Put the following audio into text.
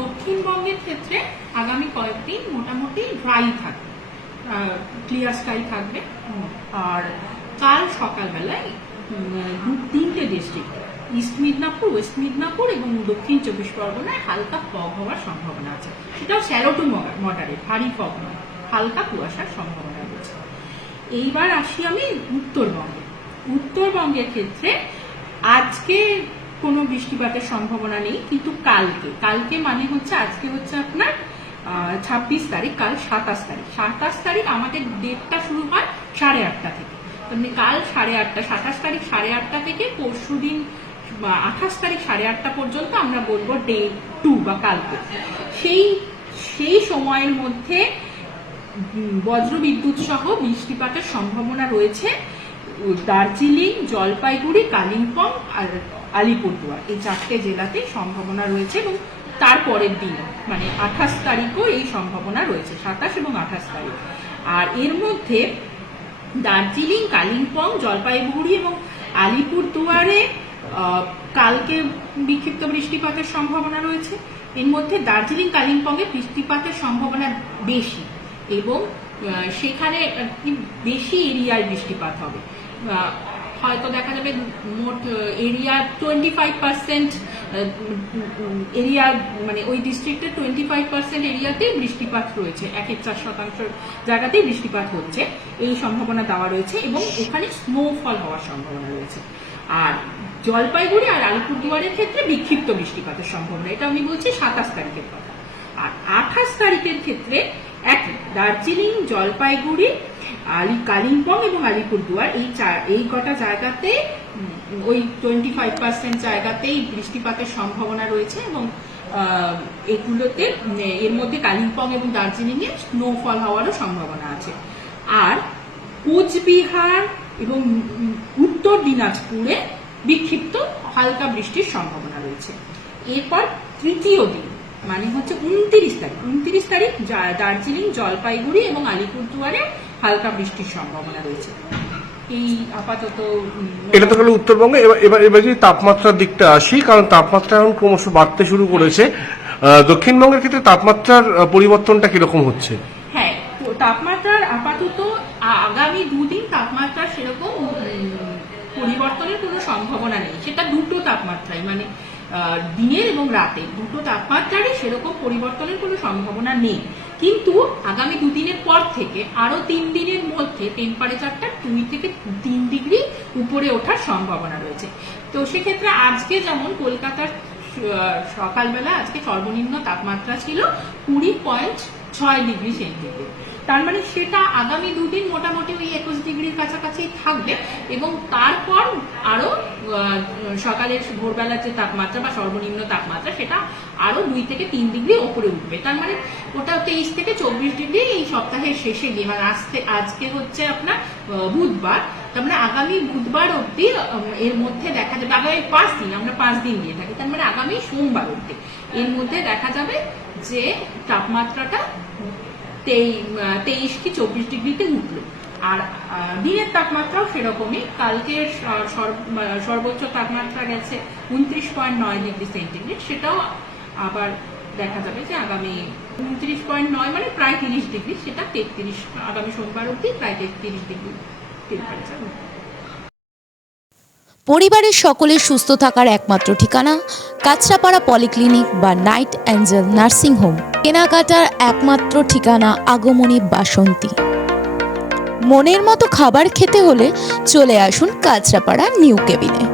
দক্ষিণবঙ্গের ক্ষেত্রে আগামী কয়েকদিন মোটামুটি ড্রাই থাকবে। ক্লিয়ার স্কাই থাকবে। আর কাল সকালবেলায় দু, তিনটে district east Midnapur west Midnapur এবং দক্ষিণ চব্বিশ পরগনায় হালকা ফগ হওয়ার সম্ভাবনা আছে। সেটাও স্যালো টু মডারেট ভারী ফগ নয়, হালকা কুয়াশার সম্ভাবনা রয়েছে। এইবার আসি আমি উত্তরবঙ্গে। উত্তরবঙ্গের ক্ষেত্রে আজকে কোনো বৃষ্টিপাতের সম্ভাবনা নেই, কিন্তু কালকে। কালকে মানে হচ্ছে, আজকে হচ্ছে আপনার ছাব্বিশ তারিখ, কাল সাতাশ তারিখ। সাতাশ তারিখ আমাদের ডেটটা শুরু হয় সাড়ে আটটা থেকে। তেমনি কাল সাড়ে আটটা, সাতাশ তারিখ সাড়ে আটটা থেকে পরশু দিন আঠাশ তারিখ সাড়ে আটটা পর্যন্ত আমরা বলব ডে টু বা কালকে। সেই সেই সময়ের মধ্যে বজ্রবিদ্যুৎ সহ বৃষ্টিপাতের সম্ভাবনা রয়েছে। দার্জিলিং, জলপাইগুড়ি, কালিম্পং আর আলিপুরদুয়ার। এই চারটে জেলাতে সম্ভাবনা রয়েছে এবং তারপরের দিন মানে আঠাশ তারিখও এই সম্ভাবনা রয়েছে, সাতাশ এবং আঠাশ তারিখ। আর এর মধ্যে দার্জিলিং, কালিম্পং, জলপাইগুড়ি এবং আলিপুরদুয়ারে কালকে বিক্ষিপ্ত বৃষ্টিপাতের সম্ভাবনা রয়েছে। এর মধ্যে দার্জিলিং, কালিম্পংয়ে বৃষ্টিপাতের সম্ভাবনা বেশি এবং সেখানে বেশি এরিয়ায় বৃষ্টিপাত হবে। হয়তো দেখা যাবে মোট area twenty five percent area মানে ওই ডিস্ট্রিক্টের টোয়েন্টি ফাইভ পার্সেন্ট এরিয়াতেই বৃষ্টিপাত রয়েছে। এক এক চার শতাংশ জায়গাতেই বৃষ্টিপাত হচ্ছে। এই সম্ভাবনা দেওয়া রয়েছে এবং এখানে স্নোফল হওয়ার সম্ভাবনা রয়েছে। আর জলপাইগুড়ি আর আলিপুরদুয়ারের ক্ষেত্রে বিক্ষিপ্ত বৃষ্টিপাতের সম্ভাবনা। এটা আমি বলছি সাতাশ তারিখের কথা। আর আঠাশ তারিখের ক্ষেত্রে একই দার্জিলিং, জলপাইগুড়ি আলি কালিম্পং এবং আলিপুরদুয়ার এই এই কটা জায়গাতে ওই টোয়েন্টি ফাইভ পার্সেন্ট জায়গাতেই বৃষ্টিপাতের সম্ভাবনা রয়েছে এবং এগুলোতে এর মধ্যে কালিম্পং এবং দার্জিলিংয়ে স্নোফল হওয়ারও সম্ভাবনা আছে। আর কোচবিহার এবং উত্তর দিনাজপুরে বিক্ষিপ্ত হালকা বৃষ্টির সম্ভাবনা রয়েছে। এরপর তৃতীয় দিন মানে হচ্ছে উনত্রিশ তারিখ। উনত্রিশ তারিখ দার্জিলিং, জলপাইগুড়ি এবং আলিপুরদুয়ারে হালকা বৃষ্টির সম্ভাবনা রয়েছে। এই আপাতত এটা তো গেল উত্তরবঙ্গে। এবার এবার যদি তাপমাত্রার দিকটা আসি কারণ তাপমাত্রা এখন ক্রমশ বাড়তে শুরু করেছে দক্ষিণবঙ্গের ক্ষেত্রে তাপমাত্রার পরিবর্তনটা কীরকম হচ্ছে? হ্যাঁ তো তাপমাত্রার আপাতত আগামী দুদিন তাপমাত্রা সেরকম পরিবর্তনের কোনো সম্ভাবনা নেই। সেটা দুটো তাপমাত্রাই মানে দিনের এবং রাতে দুটো তাপমাত্রারই সেরকম পরিবর্তনের কোনো সম্ভাবনা নেই। কিন্তু আগামী দুদিনের পর থেকে আরও তিন দিনের মধ্যে টেম্পারেচারটা দুই থেকে তিন ডিগ্রি উপরে ওঠার সম্ভাবনা রয়েছে। তো সেক্ষেত্রে আজকে যেমন কলকাতার সকালবেলা আজকে সর্বনিম্ন তাপমাত্রা ছিল কুড়ি পয়েন্ট ছয় ডিগ্রি সেন্টিগ্রেড। তার মানে সেটা আগামী দুদিন মোটামুটি ওই একুশ ডিগ্রির কাছাকাছি থাকবে এবং তারপর আরও সকালের ভোরবেলার যে তাপমাত্রা বা সর্বনিম্ন তাপমাত্রা, সেটা আরও দুই থেকে তিন ডিগ্রি ওপরে উঠবে। তার মানে ওটা তেইশ থেকে চব্বিশ ডিগ্রি এই সপ্তাহের শেষে গিয়ে মানে আজকে আজকে হচ্ছে আপনার বুধবার। তার মানে আগামী বুধবার অবধি এর মধ্যে দেখা যাবে, আগামী পাঁচ দিন, আমরা পাঁচ দিন দিয়ে থাকি। তার মানে আগামী সোমবার অবধি। এর মধ্যে দেখা যাবে যে তাপমাত্রাটা তেই- তেইশ কি চব্বিশ ডিগ্রিতে উঠল। আর দিনের তাপমাত্রাও সেরকমই। আহ, সর্বোচ্চ তাপমাত্রা গেছে উনত্রিশ পয়েন্ট নয় ডিগ্রি সেন্টিগ্রেড। সেটাও আবার দেখা যাবে যে আগামী উনত্রিশ পয়েন্ট নয় মানে প্রায় তিরিশ ডিগ্রি। সেটা তেত্রিশ আগামী সোমবার অবধি প্রায় তেত্রিশ ডিগ্রি টেম্পারেচার পরিবারের সকলের সুস্থ থাকার একমাত্র ঠিকানা কাঁচরাপাড়া পলিক্লিনিক বা নাইট অ্যাঞ্জেল নার্সিং হোম। কেনাকাটার একমাত্র ঠিকানা আগমনী বাসন্তী। মনের মতো খাবার খেতে হলে চলে আসুন কাঁচরাপাড়া নিউ কেবিনে।